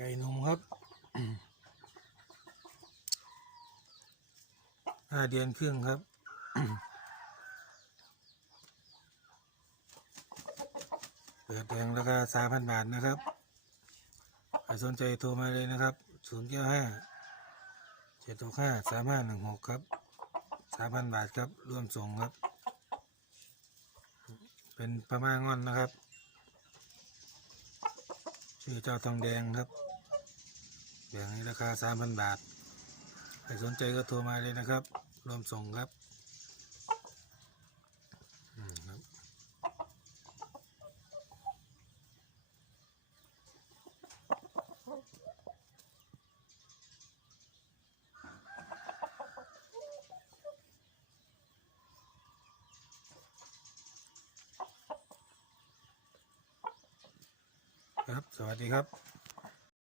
ไก่นมครับห้าเดือนครึ่งครับ เปิดแดงราคาสามพันบาทนะครับใครสนใจโทรมาเลยนะครับศูนย์เก้าห้าเจ็ดหกห้าสามห้าหนึ่งหกครับสามพันบาทครับร่วมส่งครับ เป็นพม่างอนนะครับชื่อเจ้าทองแดงครับ แบ่งให้ราคาสามพันบาท ใครสนใจก็โทรมาเลยนะครับ รวมส่งครับครับครับ สวัสดีครับ